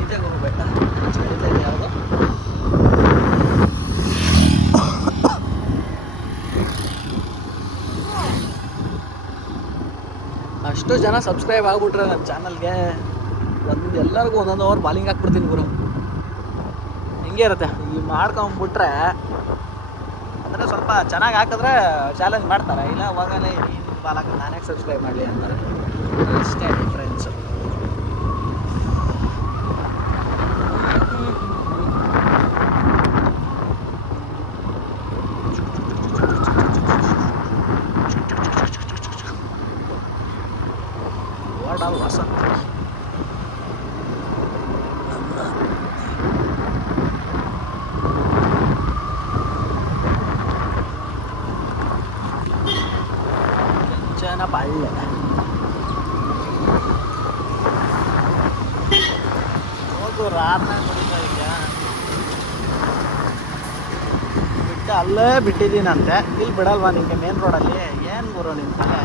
ಐತೆ ಗುರು ಬೆಟ್ಟ ಚಳಿತಾ ಇದೆ ಯಾವುದು. ಅಷ್ಟು ಜನ ಸಬ್ಸ್ಕ್ರೈಬ್ ಆಗ್ಬಿಟ್ರೆ ನನ್ನ ಚಾನಲ್ಗೆ ಎಲ್ಲರಿಗೂ ಒಂದೊಂದು ಅವರ್ ಬಾಲಿಂಗ್ ಹಾಕ್ಬಿಡ್ತೀನಿ ಗುರು. ಹಿಂಗೆ ಇರುತ್ತೆ ಈ ಮಾಡ್ಕೊಂಬಿಟ್ರೆ. ಅಂದರೆ ಸ್ವಲ್ಪ ಚೆನ್ನಾಗಿ ಹಾಕಿದ್ರೆ ಚಾಲೆಂಜ್ ಮಾಡ್ತಾರೆ, ಇಲ್ಲ ಹೋಗಲೇ ನೀನು ಬಾಲ್ ಹಾಕಿ ನಾನೇ ಸಬ್ಸ್ಕ್ರೈಬ್ ಮಾಡಲಿ ಅಂತಾರೆ. ಅಷ್ಟೇ ಡಿಫ್ರೆನ್ಸು. ವಾಡಾಲ್ ವಸಂತ ಕೆಂಚನ ಬಾಳ್ಳೆ. ಹೋಗು ರಾತ್ರಿ ಕುಡಿತಾ ಇದೆಯಾ ಬಿಟ್ಟು ಅಲ್ಲೇ ಬಿಟ್ಟಿದ್ದೀನಂತೆ. ಇಲ್ಲಿ ಬಿಡಲ್ವಾ ನಿಮಗೆ ಮೇನ್ ರೋಡಲ್ಲಿ? ಏನು ಗುರು ನಿಮ್ಮ ತಲೆ?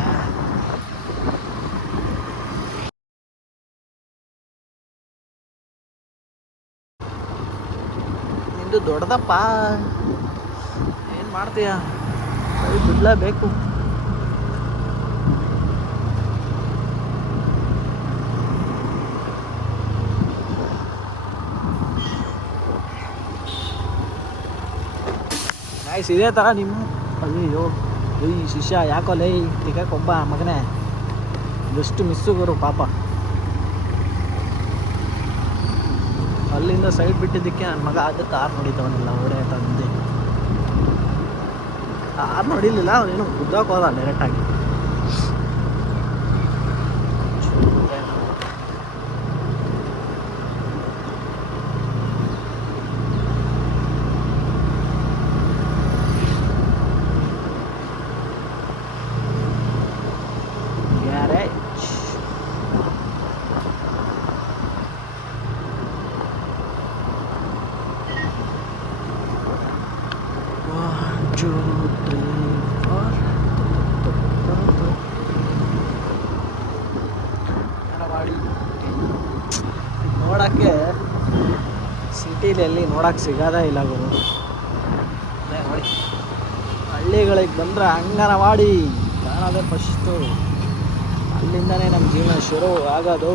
ನಿಂದು ದೊಡ್ಡದಪ್ಪ, ಏನು ಮಾಡ್ತೀಯ? ಕೈ ಬಿಡಲೇಬೇಕು. ಗಾಯ್ಸ್ ಇದೇ ಥರ ನಿಮ್ಮ ಅಯ್ಯೋ ಈ ಶಿಷ್ಯ ಯಾಕೋ ಲೈ ಟಿಕಕ್ಕೊಬ್ಬ ಮಗನೇ ಎಷ್ಟು ಮಿಸ್ಸು ಗುರು ಪಾಪ. ಅಲ್ಲಿಂದ ಸೈಡ್ ಬಿಟ್ಟಿದ್ದಕ್ಕೆ ನನ್ನ ಮಗ ಅದು ಕಾರ್ ನೋಡಿತವನಿಲ್ಲ, ಅವರೇ ತಂದೆ ಕಾರ್ ನೋಡಿಲಿಲ್ಲ ಅವನೇನು ಗುದ್ದಕ್ಕೆ ಹೋದ ಡೈರೆಕ್ಟಾಗಿ. ನೋಡೋಕ್ಕೆ ಸಿಟಿಲಿ ನೋಡೋಕ್ಕೆ ಸಿಗೋದೇ ಇಲ್ಲ ಗುರು. ನೋಡಿ ಹಳ್ಳಿಗಳಿಗೆ ಬಂದರೆ ಅಂಗನವಾಡಿ ಕಾಣೋದೇ ಫಸ್ಟು. ಅಲ್ಲಿಂದನೇ ನಮ್ಮ ಜೀವನ ಶುರು ಆಗೋದು.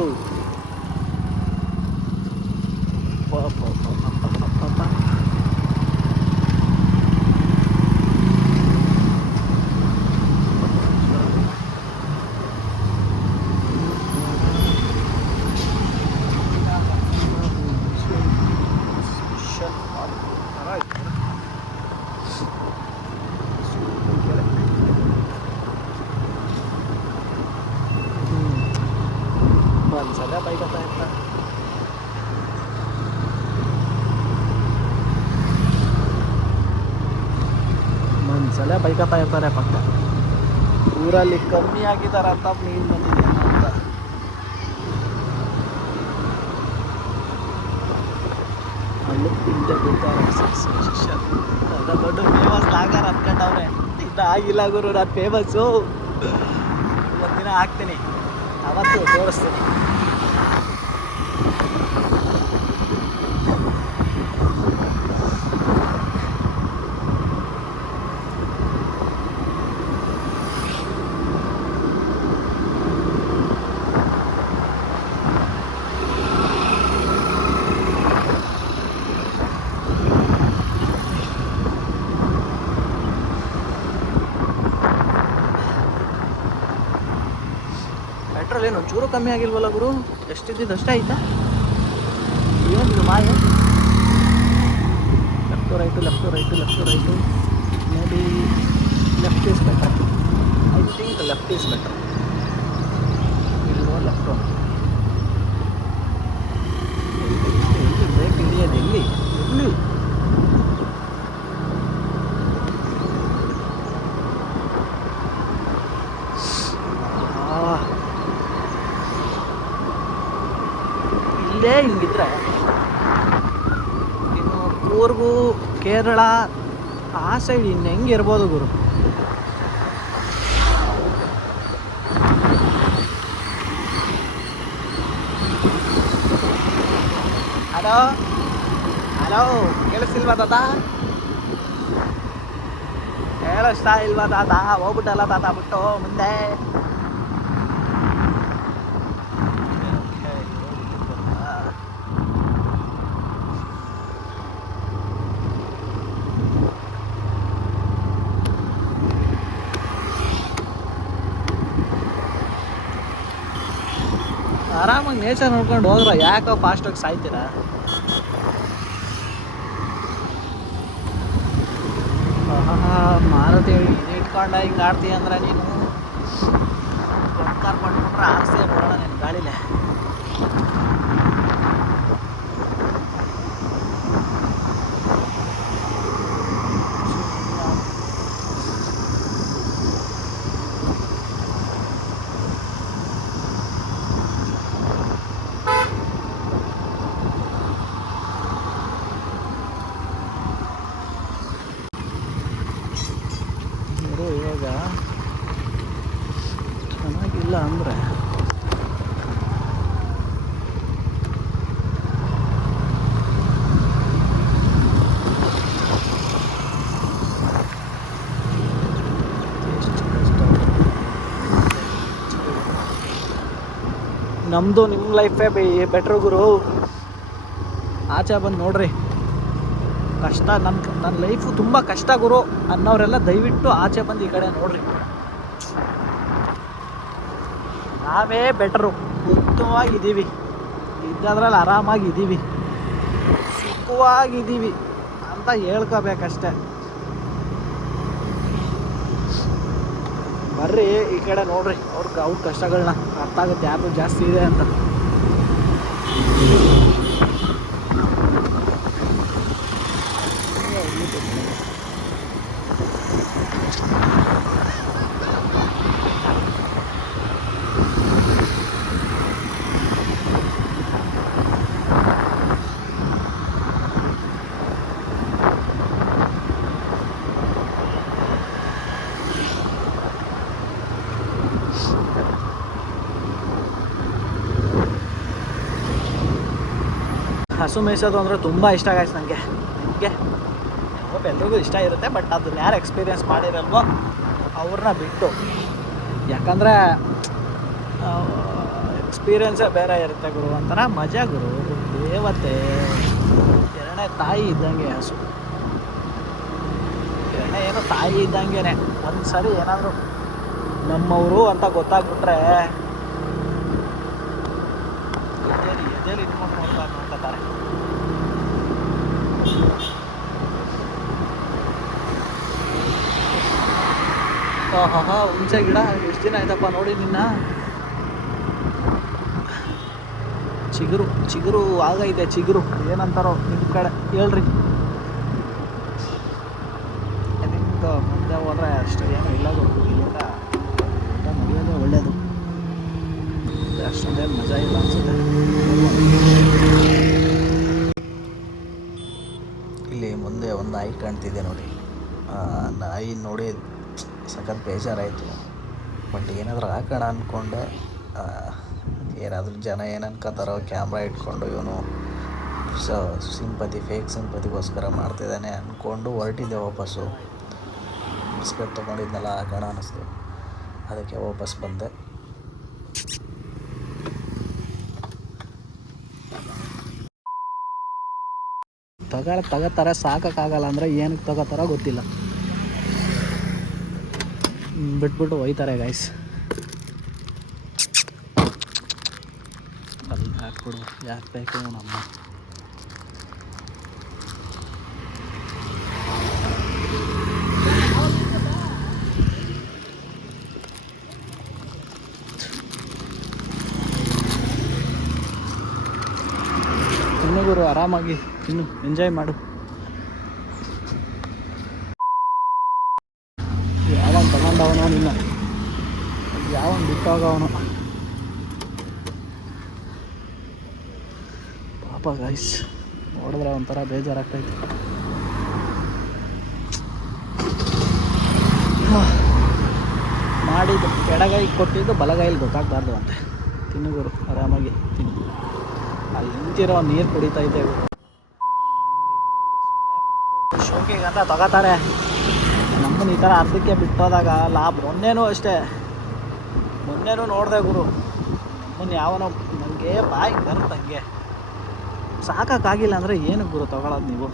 ಒಂದ್ಸಲ ಬೈಕ್ ಇರ್ತಾ ಒಂದ್ಸಲ ಬೈಕತ್ತಾ ಇರ್ತಾರೆ ಪಕ್ಕ. ಊರಲ್ಲಿ ಕಮ್ಮಿ ಆಗಿದಾರಂತ ನೀನು ಬಂದಿದ್ದೇನೆ ಅಂತ. ಅಲ್ಲಿ ಹಿಂದೆ ಬಿಡ್ತಾರೆ ದೊಡ್ಡ ಫೇಮಸ್ ಲಾಗರ್ ಅನ್ಕೊಂಡವ್ರೆ. ಇದಾಗಿಲ್ಲ ಗುರು, ನಾನು ಫೇಮಸ್ಸು. ಒಂದಿನ ಹಾಕ್ತೀನಿ, ಅವತ್ತು ತೋರಿಸ್ತೀನಿ. ಪೆಟ್ರೋಲ್ ಏನು ಒಂಚೂರು ಕಮ್ಮಿ ಆಗಿಲ್ವಲ್ಲ ಗುರು? ಎಷ್ಟಿದ್ದು ಅಷ್ಟೇ ಆಯ್ತಾ? ಏನಿದು ಮಾಯ? Left right left right left right. Maybe left is better. I think left is better. ಇಲ್ವೋ ಲೆಫ್ಟು? ಎಲ್ಲಿ ಬ್ರೇಕ್ ಹಿಡಿಯೋದು? ಎಲ್ಲಿ ಎಲ್ಲಿ? ಇಲ್ಲೇ ಹಿಂಗಿದ್ರೆ ಇನ್ನು ಕೂರ್ಗು ಕೇರಳ ಆ ಸೈಡ್ ಇನ್ನು ಹೆಂಗಿರ್ಬೋದು ಗುರು? ಹಲೋ ಹಲೋ, ಕೇಳಿಸ್ತಿಲ್ವಾ ತಾತ? ಕೇಳಿಸ್ತಾ ಇಲ್ವಾ ತಾತ? ಹೋಗ್ಬಿಟ್ಟಲ್ಲ ತಾತ ಬಿಟ್ಟು ಮುಂದೆ. ಆರಾಮಾಗಿ ನೇಚರ್ ನೋಡ್ಕೊಂಡು ಹೋದ್ರ ಯಾಕೋ ಫಾಸ್ಟಾಗಿ ಸಾಯ್ತೀರಾ? ಮಾರುತಿ ಇದು ಇಟ್ಕೊಂಡ ಹಿಂಗೆ ಆಡ್ತೀಯ ಅಂದ್ರೆ ನೀನು ಕರ್ಕೊಂಡ್ಬಿಟ್ರೆ ಆರಿಸಿ ಬಿಡೋಣ ನೀನು ಗಾಳಿಲೆ. ಇವಾಗ ಚೆನ್ನಾಗಿಲ್ಲ ಅಂದರೆ ನಮ್ಮದು ನಿಮ್ಮ ಲೈಫೇ ಬೆಟ್ರು ಗುರು. ಆಚೆ ಬಂದು ನೋಡ್ರಿ, ಕಷ್ಟ ನನ್ನ ಲೈಫು ತುಂಬ ಕಷ್ಟ ಗುರು ಅನ್ನೋರೆಲ್ಲ ದಯವಿಟ್ಟು ಆಚೆ ಬಂದು ಈ ಕಡೆ ನೋಡ್ರಿ. ನಾವೇ ಬೆಟ್ರು, ಉತ್ತಮವಾಗಿದ್ದೀವಿ, ಇದ್ದದ್ರಲ್ಲಿ ಆರಾಮಾಗಿದ್ದೀವಿ, ಸುಖವಾಗಿದ್ದೀವಿ ಅಂತ ಹೇಳ್ಕೋಬೇಕಷ್ಟೆ. ಬರ್ರಿ ಈ ಕಡೆ ನೋಡ್ರಿ, ಅವ್ರ ಕಷ್ಟಗಳನ್ನ ಅರ್ಥ ಆಗುತ್ತೆ ಯಾರು ಜಾಸ್ತಿ ಇದೆ ಅಂತ. ಹಸು ಮೇಯಿಸೋದು ಅಂದರೆ ತುಂಬ ಇಷ್ಟ ಆಗಾಯ್ತು ನನಗೆ. ಎಲ್ರಿಗೂ ಇಷ್ಟ ಇರುತ್ತೆ, ಬಟ್ ಅದನ್ನ ಯಾರು ಎಕ್ಸ್ಪೀರಿಯೆನ್ಸ್ ಮಾಡಿರಲ್ವೋ ಅವ್ರನ್ನ ಬಿಟ್ಟು. ಯಾಕಂದರೆ ಎಕ್ಸ್ಪೀರಿಯೆನ್ಸೇ ಬೇರೆ ಇರುತ್ತೆ ಗುರು, ಒಂಥರ ಮಜಾ ಗುರು. ದೇವತೆ, ಎರಡನೇ ತಾಯಿ ಇದ್ದಂಗೆ ಹಸು. ಎರಡನೇ ಏನು ತಾಯಿ ಇದ್ದಂಗೆ. ಒಂದು ಸರಿ ಏನಾದರೂ ನಮ್ಮವರು ಅಂತ ಗೊತ್ತಾಗ್ಬಿಟ್ರೆ ಎದೆಯಲ್ಲಿ ಇಟ್ಕೊಂಡು ನೋಡ್ತಾರೆ. ಹುಣಸೆ ಗಿಡ ಎಷ್ಟು ದಿನ ಆಯ್ತಪ್ಪ ನೋಡಿ ನಿನ್ನ. ಚಿಗುರು ಆಗೈತೆ. ಚಿಗುರು ಏನಂತಾರೋ ನಿಮ್ಮ ಕಡೆ ಹೇಳ್ರಿ. ನಿಮ್ದು ಮುಂದೆ ಹೋದ್ರೆ ಅಷ್ಟು ಏನೂ ಇಲ್ಲ ಗುರು. ಇಲ್ಲಿಂದ ನಡೆಯೋದೇ ಒಳ್ಳೆಯದು, ಅಷ್ಟೊಂದೇನು ಮಜಾ ಇಲ್ಲ ಅನ್ಸುತ್ತೆ. ಇಲ್ಲಿ ಮುಂದೆ ಒಂದು ನಾಯಿ ಕಾಣ್ತಿದೆ ನೋಡಿ. ನಾಯಿ ನೋಡಿ ಸಖತ್ ಬೇಜಾರಾಯಿತು. ಬಟ್ ಏನಾದರೂ ಹಾಕೋಣ ಅಂದ್ಕೊಂಡೆ. ಏನಾದರೂ ಜನ ಏನು ಅನ್ಕೋತಾರೋ, ಕ್ಯಾಮ್ರಾ ಇಟ್ಕೊಂಡು ಇವನು ಫೇಕ್ ಸಿಂಪತಿಗೋಸ್ಕರ ಮಾಡ್ತಿದ್ದಾನೆ ಅಂದ್ಕೊಂಡು ಹೊರಟಿದ್ದೆ ವಾಪಸ್ಸು. ಬಿಸ್ಕೆಟ್ ತೊಗೊಂಡಿದ್ನೆಲ್ಲ ಹಾಕೋಣ ಅನ್ನಿಸ್ತು, ಅದಕ್ಕೆ ವಾಪಸ್ ಬಂದೆ. ತಗೋತಾರೆ, ಸಾಕೋಕ್ಕಾಗಲ್ಲ ಅಂದರೆ ಏನಕ್ಕೆ ತಗೋತಾರೋ ಗೊತ್ತಿಲ್ಲ, ಬಿಟ್ಬಿಟ್ಟು ಒಯ್ತಾರೆ ಗೈಸ್. ಅಲ್ಲಿ ಹಾಕ್ಬಿಡು, ಯಾಕೆ ಬೇಕು ನಮ್ಮ. ಗುರು ಆರಾಮಾಗಿ ತಿನ್ನು, ಎಂಜಾಯ್ ಮಾಡು. ಯಾವನ್ ತಗೊಂಡವನೋ ನಿನ್ನ, ಯಾವನ್ ಬಿಟ್ಟೋಗವನು ಪಾಪ ಗೈಸ್. ನೋಡಿದ್ರೆ ಒಂಥರ ಬೇಜಾರಾಗ್ತೈತೆ. ಮಾಡಿದ್ದು ಎಡಗೈಗೆ ಕೊಟ್ಟಿದ್ದು ಬಲಗೈಲಿ ಗೊತ್ತಾಗಬಾರ್ದು ಅಂತೆ. ತಿನ್ನು ಗುರು ಆರಾಮಾಗಿ ತಿನ್ನು. ಅಲ್ಲಿ ನಿಂತಿರೋ ನೀರು ಕುಡಿತಾ ಇದ್ದೇವೆ. ಶೋಕಿಗೆ ಅಂತ ತಗೋತಾರೆ. ನಮ್ಮನ್ನು ಈ ಥರ ಅರ್ಧಕ್ಕೆ ಬಿಟ್ಟೋದಾಗ ಲಾಭ. ಮೊನ್ನೆನೂ ಅಷ್ಟೇ, ಮೊನ್ನೆನೂ ನೋಡಿದೆ ಗುರು, ನಮ್ಮನ್ನು ಯಾವನೋ ನನಗೆ ಬಾಯಿ ಬರುತ್ತೆ ಹಂಗೆ. ಸಾಕಾಗಿಲ್ಲ ಅಂದರೆ ಏನಕ್ಕೆ ಗುರು ತಗೊಳ್ಳೋದು ನೀವು?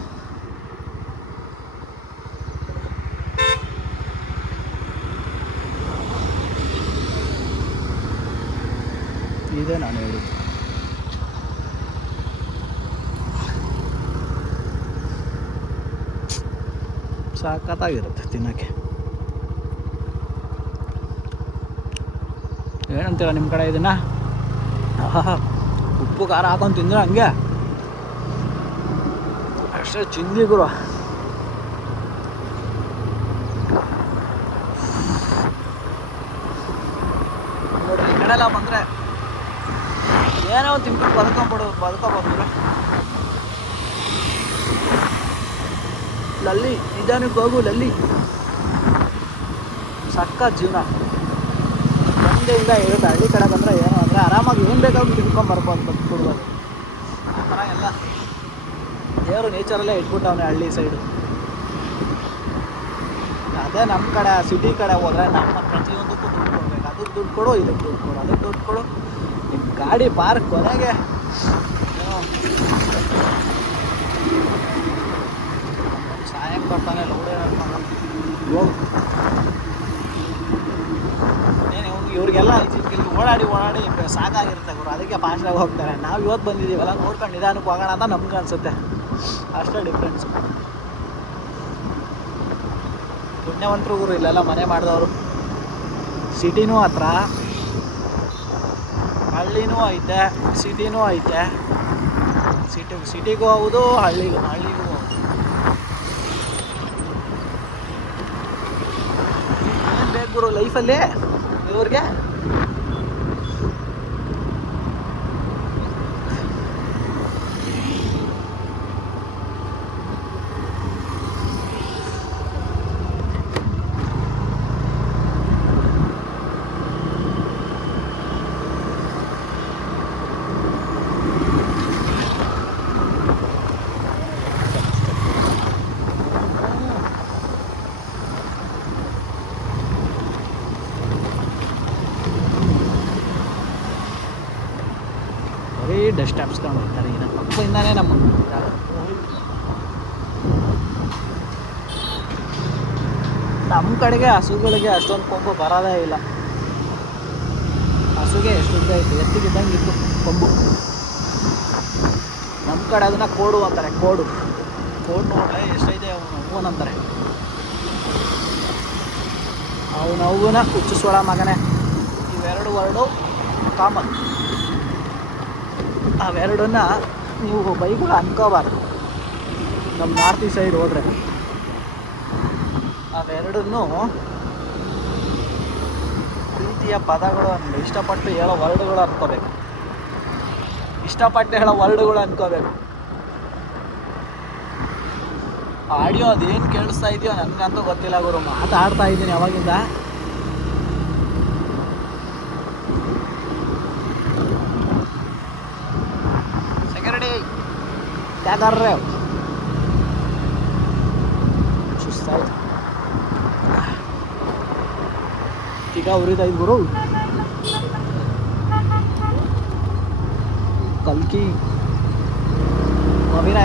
ಇದೇ ನಾನು ಹೇಳಿದ್ದು. ಸಾಕತ್ತಾಗಿರುತ್ತೆ ತಿನ್ನೋಕ್ಕೆ. ಏನಂತೀರ ನಿಮ್ಮ ಕಡೆ ಇದನ್ನ? ಉಪ್ಪು ಖಾರ ಹಾಕೊಂಡು ತಿಂದ್ರೆ ಹಂಗೆ ಅಷ್ಟೇ ಚಿಂದಿ ಗುರು. ನೋಡಿ ಈ ಕಡೆ ಎಲ್ಲ ಬಂದರೆ ಏನೋ ತಿನ್ಕೊಂಡು ಬದುಕೋಬೋದು. ಲಲ್ಲಿ ನಿಧಾನಕ್ಕೆ ಹೋಗು ಲಲ್ಲಿ. ಸಕ್ಕ ಜೀವನ ಒಂದೆಯಿಂದ ಇರುತ್ತೆ. ಹಳ್ಳಿ ಕಡೆ ಬಂದರೆ ಏನೋ ಅಂದರೆ ಆರಾಮಾಗಿ ಏನು ಬೇಕಾದ್ರೂ ತಿನ್ಕೊಂಡು ಬದುಕೊಡ್ಬೋದು. ಆ ಥರ ಎಲ್ಲ ದೇವರು ನೇಚರಲ್ಲೇ ಇಟ್ಬಿಟ್ಟವನೇ ಹಳ್ಳಿ ಸೈಡು. ಅದೇ ನಮ್ಮ ಕಡೆ ಸಿಟಿ ಕಡೆ ಹೋದರೆ ನಮ್ಮ ಪ್ರತಿಯೊಂದಕ್ಕೂ ದುಡ್ಡು ಕೊಡಬೇಕು. ಅದಕ್ಕೆ ದುಡ್ಡು ಕೊಡು, ಇದಕ್ಕೆ ದುಡ್ಡು ಕೊಡು, ಅದಕ್ಕೆ ದುಡ್ಡು ಕೊಡು. ನಿಮ್ಮ ಗಾಡಿ ಪಾರ್ಕ್ ಕೊನೆಗೆ ಏನೋ ಸಾಯಂಗೆ ಬರ್ತಾನೆ ಲೌಡೇ ಹೋಗು. ಏನು ಇವ್ರಿಗೆಲ್ಲ ಇಲ್ಲಿ ಓಡಾಡಿ ಸಾಕಾಗಿರುತ್ತೆ ಗುರು. ಅದಕ್ಕೆ ಫಾಸ್ಟಾಗಿ ಹೋಗ್ತಾರೆ. ನಾವು ಇವತ್ತು ಬಂದಿದ್ದೀವಲ್ಲ, ನೋಡ್ಕೊಂಡು ನಿಧಾನಕ್ಕೆ ಹೋಗೋಣ ಅಂತ ನಮ್ಗೆ ಅನಿಸುತ್ತೆ. ಅಷ್ಟೇ ಡಿಫ್ರೆನ್ಸು. ಪುಣ್ಯವಂತರು ಗುರು ಇಲ್ಲೆಲ್ಲ ಮನೆ ಮಾಡಿದವರು. ಸಿಟಿನೂ ಹತ್ರ, ಹಳ್ಳಿನೂ ಐತೆ, ಸಿಟಿನೂ ಐತೆ. ಸಿಟಿಗೂ ಹೌದು, ಹಳ್ಳಿಗೂ ಹೌದು. ಏನು ಬೇಕು ಗುರು ಲೈಫಲ್ಲಿ ಇವ್ರಿಗೆ? ಡಸ್ಟ್ ಹಾಪ್ಸ್ಕೊಂಡು ಹೋಗ್ತಾರೆ. ಈಗ ಪಕ್ಕದಿಂದಾನೇ ನಮ್ಮ ಕಡೆಗೆ ಹಸುಗಳಿಗೆ ಅಷ್ಟೊಂದು ಕೊಂಬು ಬರೋದೇ ಇಲ್ಲ. ಹಸುಗೆ ಎಷ್ಟು ಉದ್ದ ಇತ್ತು, ಎತ್ತಿಗಿದ್ದಂಗೆ ಇತ್ತು ಕೊಂಬು. ನಮ್ಮ ಕಡೆ ಅದನ್ನು ಕೋಡು ಅಂತಾರೆ. ಕೋಡು ನೋಡ್ರೆ ಎಷ್ಟೈತೆ ಅವನು ಅಂತಾರೆ. ಅವನ ಹುಚ್ಚಿಸೋಳ ಮಗನೇ. ಇವೆರಡು ವರ್ಡು ಕಾಮನ್. ಅವೆರಡನ್ನ ನೀವು ಬೈಗಳು ಅನ್ಕೋಬಾರ್ದು. ನಮ್ಮ ನಾರ್ತ್ ಈಸ್ಟ್ ಸೈಡ್ ಹೋದರೆ ಅವೆರಡನ್ನೂ ಪ್ರೀತಿಯ ಪದಗಳು ಇಷ್ಟಪಟ್ಟು ಹೇಳೋ ವರ್ಡ್ಗಳು ಅನ್ಕೋಬೇಕು. ಆಡಿಯೋ ಅದೇನು ಕೇಳಿಸ್ತಾ ಇದೆಯೋ ನನಗಂತೂ ಗೊತ್ತಿಲ್ಲ ಗುರು. ಮಾತಾಡ್ತಾ ಇದ್ದೀನಿ ಅವಾಗಿಂದ. ಸೆಕ್ಯೂರಿಟಿ क्या कर रहे हो? ಸುಸ್ತಾಯ್ತು. ಈಗ ಉರಿದೈದು ಗುರು. ಕಲ್ಕಿ ಮೂವಿನ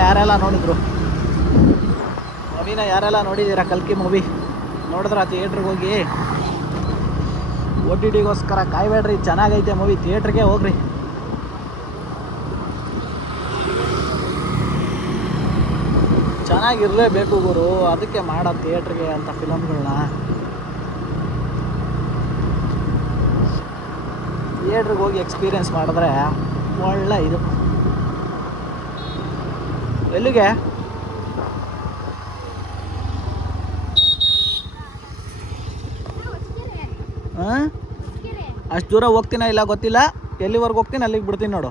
ಯಾರೆಲ್ಲ ನೋಡಿದ್ದೀರಾ? ಕಲ್ಕಿ ಮೂವಿ ನೋಡಿದ್ರ ಥಿಯೇಟ್ರಿಗೆ ಹೋಗಿ OTTಗೋಸ್ಕರ ಕಾಯ್ಬೇಡ್ರಿ. ಚೆನ್ನಾಗೈತೆ ಮೂವಿ, ಥಿಯೇಟ್ರಿಗೆ ಹೋಗ್ರಿ. ಚೆನ್ನಾಗಿರಲೇಬೇಕು ಗುರು, ಅದಕ್ಕೆ ಮಾಡೋ ಥಿಯೇಟ್ರಿಗೆ ಅಂತ ಫಿಲಮ್ಗಳನ್ನ. ಥಿಯೇಟ್ರಿಗೆ ಹೋಗಿ ಎಕ್ಸ್ಪೀರಿಯೆನ್ಸ್ ಮಾಡಿದ್ರೆ ಒಳ್ಳೆ ಇದು. ಎಲ್ಲಿಗೆ? ಅಷ್ಟು ದೂರ ಹೋಗ್ತೀನ ಇಲ್ಲ ಗೊತ್ತಿಲ್ಲ. ಎಲ್ಲಿವರೆಗೆ ಹೋಗ್ತೀನಿ ಅಲ್ಲಿಗೆ ಬಿಡ್ತೀನಿ ನೋಡು.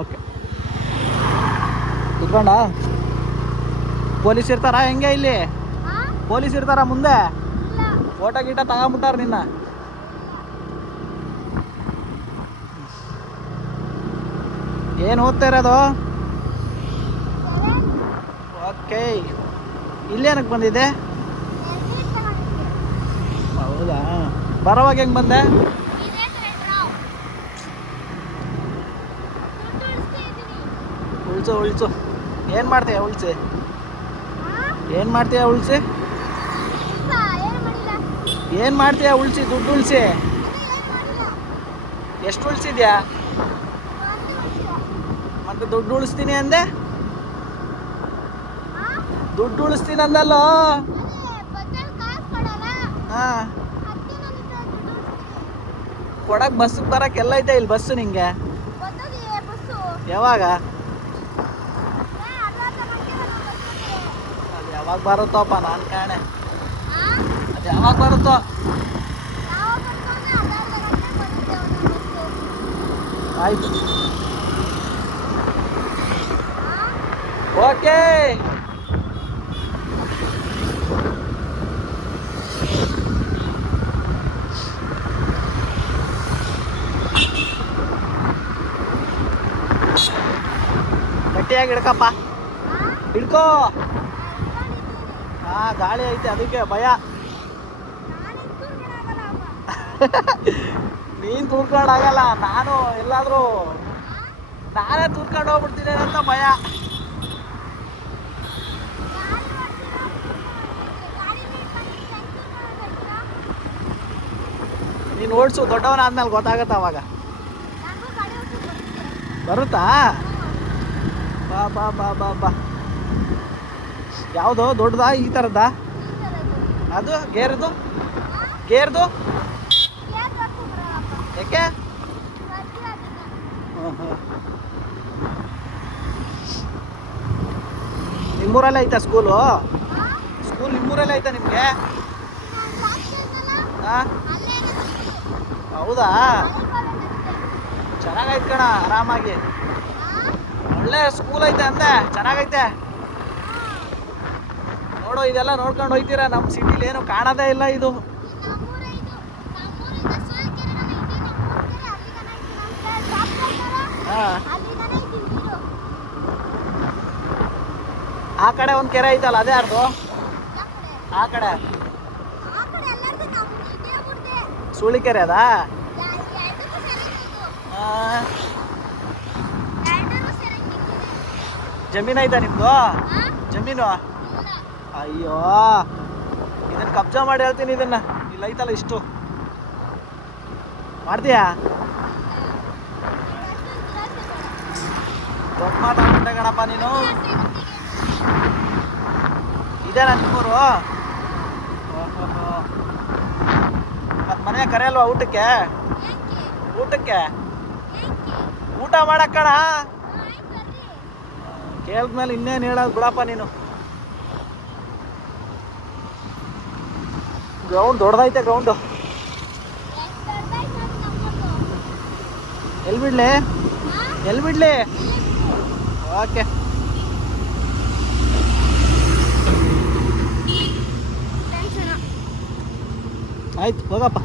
ಓಕೆ, ಕುತ್ಕೊಂಡ? ಪೊಲೀಸ್ ಇರ್ತಾರ ಹೆಂಗೆ? ಇಲ್ಲಿ ಪೊಲೀಸ್ ಇರ್ತಾರ ಮುಂದೆ? ಫೋಟೋ ಗೀಟ ತಗೊಂಬಿಟ್ಟಾರ ನಿನ್ನ. ಏನು ಓದ್ತಾ ಇರೋದು? ಓಕೆ. ಇಲ್ಲೇನಕ್ಕೆ ಬಂದಿದೆ? ಹೌದಾ, ಬರೋವಾಗ ಹೆಂಗೆ ಬಂದೆ? ಉಳ್ಸು ಉಳ್ಸು. ಏನು ಮಾಡ್ತೀಯ ಉಳ್ಸಿ? ಏನು ಮಾಡ್ತೀಯ ಉಳ್ಸಿ? ಏನು ಮಾಡ್ತೀಯ ಉಳ್ಸಿ? ದುಡ್ಡು ಉಳ್ಸಿ. ಎಷ್ಟು ಉಳ್ಸಿದ್ಯಾ? ಮತ್ತೆ ದುಡ್ಡು ಉಳಿಸ್ತೀನಿ ಅಂದೆ? ದುಡ್ಡು ಉಳಿಸ್ತೀನಿ ಅಂದಲ್ಲೋ. ಹಾಂ, ಕೊಡಕ್ಕೆ ಬಸ್ಸಿಗೆ ಬರಕ್ಕೆ ಎಲ್ಲ ಐತೆ ಇಲ್ಲಿ ಬಸ್ಸು ನಿಂಗೆ? ಯಾವಾಗ? ಅದು ಯಾವಾಗ ಬರುತ್ತೋಪ್ಪ, ನಾನು ಕಾಣೆ. ಅದು ಯಾವಾಗ ಬರುತ್ತೋ? ಆಯ್ತು, ಓಕೆ. ಗಟ್ಟಿಯಾಗಿ ಹಿಡ್ಕಪ್ಪ, ಹಿಡ್ಕೋ. ಹಾಂ, ಗಾಳಿ ಐತೆ ಅದಕ್ಕೆ ಭಯ. ನೀನು ತೂರ್ಕೊಂಡಾಗಲ್ಲ, ನಾನು ಎಲ್ಲಾದರೂ ನಾನೇ ತೂರ್ಕೊಂಡು ಹೋಗ್ಬಿಡ್ತೀನಿ ಅಂತ ಭಯ. ನೀನು ಓಡಿಸು, ದೊಡ್ಡವನಾದ್ಮೇಲೆ ಗೊತ್ತಾಗತ್ತ ಅವಾಗ. ಬರುತ್ತಾ? ಬಾ ಬಾ ಬಾ ಬಾ ಬಾ. ಯಾವುದು ದೊಡ್ಡದಾ ಈ ಥರದ್ದಾ? ಅದು ಗೇರ್ದು? ಗೇರ್ದು ಯಾಕೆ? ನಿಮ್ಮೂರಲ್ಲೇ ಐತಾ ಸ್ಕೂಲು? ಸ್ಕೂಲ್ ನಿಮ್ಮೂರಲ್ಲೇ ಐತಾ ನಿಮಗೆ? ಹಾಂ, ಹೌದಾ? ಚೆನ್ನಾಗೈತೆ ಕಣ, ಆರಾಮಾಗಿ. ಒಳ್ಳೆ ಸ್ಕೂಲ್ ಐತೆ ಅಂದೆ, ಚೆನ್ನಾಗೈತೆ. ನೋಡು, ಇದೆಲ್ಲ ನೋಡ್ಕೊಂಡು ಹೋಗ್ತೀರಾ? ನಮ್ಮ ಸಿಟಿಲಿ ಏನು ಕಾಣೋದೇ ಇಲ್ಲ ಇದು. ಹಾಂ, ಆ ಕಡೆ ಒಂದು ಕೆರೆ ಐತಲ್ಲ, ಅದೇ ಯಾರ್ದು? ಆ ಕಡೆ ಸೂಳಿಕೆರೆ ಅದಾ? ಜಮೀನು ಐತಾ ನಿಮ್ದು? ಜಮೀನು? ಅಯ್ಯೋ, ಇದನ್ನ ಕಬ್ಜಾ ಮಾಡಿ ಹೇಳ್ತೀನಿ. ಇದನ್ನ ಇಲ್ಲ ಐತಲ್ಲ ಇಷ್ಟು ಮಾಡ್ತೀಯಾ? ದೊಡ್ಡ ಮಾತಾಡ್ಬಿಟ್ಟೆ ಕಣಪ್ಪ ನೀನು. ಇದೇನಾ ನಿಮ್ಮೂರು? ಮತ್ತು ಮನೆ ಕರೆಯಲ್ವಾ ಊಟಕ್ಕೆ? ಊಟಕ್ಕೆ ಊಟ ಮಾಡಕ್ಕಣ ಕೇಳಿದ್ಮೇಲೆ ಇನ್ನೇನು ಹೇಳೋದು ಬಿಡಪ್ಪ ನೀನು. ಗ್ರೌಂಡ್ ದೊಡ್ಡದೈತೆ ಗ್ರೌಂಡು. ಎಲ್ಲಿ ಬಿಡ್ಲಿ? ಎಲ್ಲಿ ಬಿಡ್ಲಿ? ಓಕೆ, ಆಯ್ತು, ಹೋಗಪ್ಪ.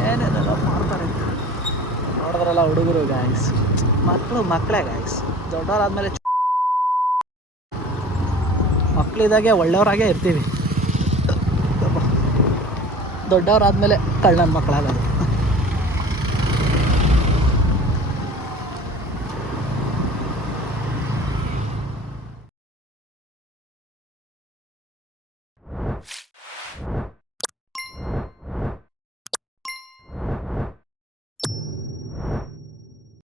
ಏನೇನೆಲ್ಲ ಮಾಡ್ತಾರೆ ನೋಡಿದ್ರಲ್ಲ ಹುಡುಗರು ಗಾಯ್ಸ್. ಮಕ್ಕಳೇ ಗಾಯ್ಸ್. ದೊಡ್ಡವರಾದ್ಮೇಲೆ ಮಕ್ಕಳಿದ್ದಾಗೆ ಒಳ್ಳೆಯವರಾಗೇ ಇರ್ತೀವಿ. ದೊಡ್ಡವರಾದ್ಮೇಲೆ ಕಳ್ಳನ ಮಕ್ಕಳಾಗೋದು.